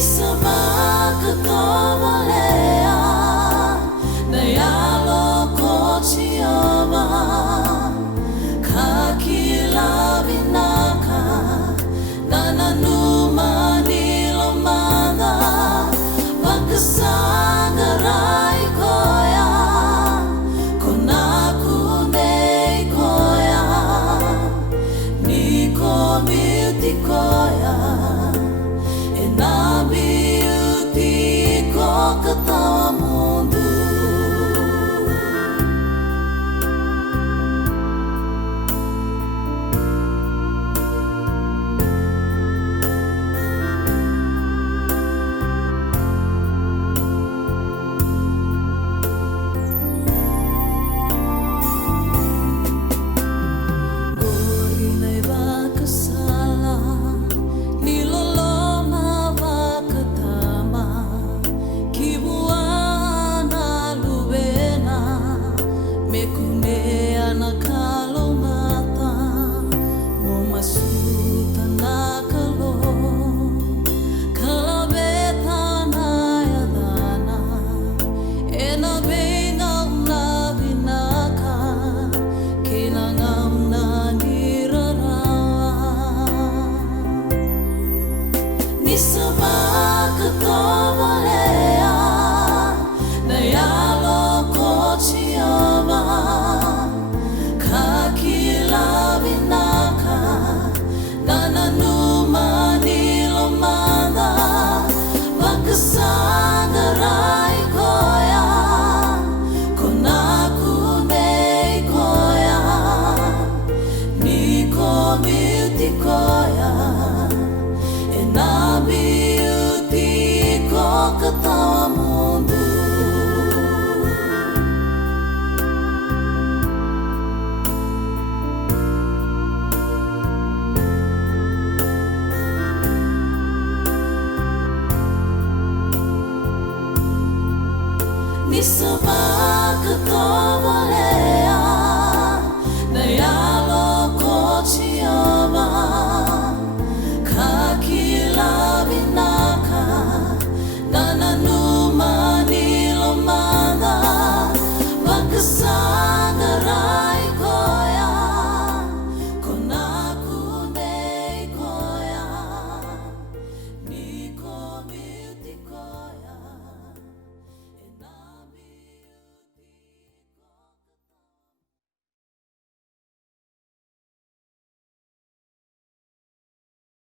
Nisaba katavalea Nayalo kochioma Kakila vinaka Nananuma nilomada Pagkasagaray koya Konaku nei koya Niko beauty koya Na beauty ko katawa mundo Gori na iba kasala niloloma vakatama kibuana lubena mekunea na kalomata momasuta na kalo kalabeta na yadana ena bena na vinaka kinangam na nirarawa Nisaba katavalea Nayalo kochioma Kakila vinaka Nananuma nilomada Pagkasagaray koya Konaku nei koya Niko beauty koya Na beauty ko katawa mundo Nisaba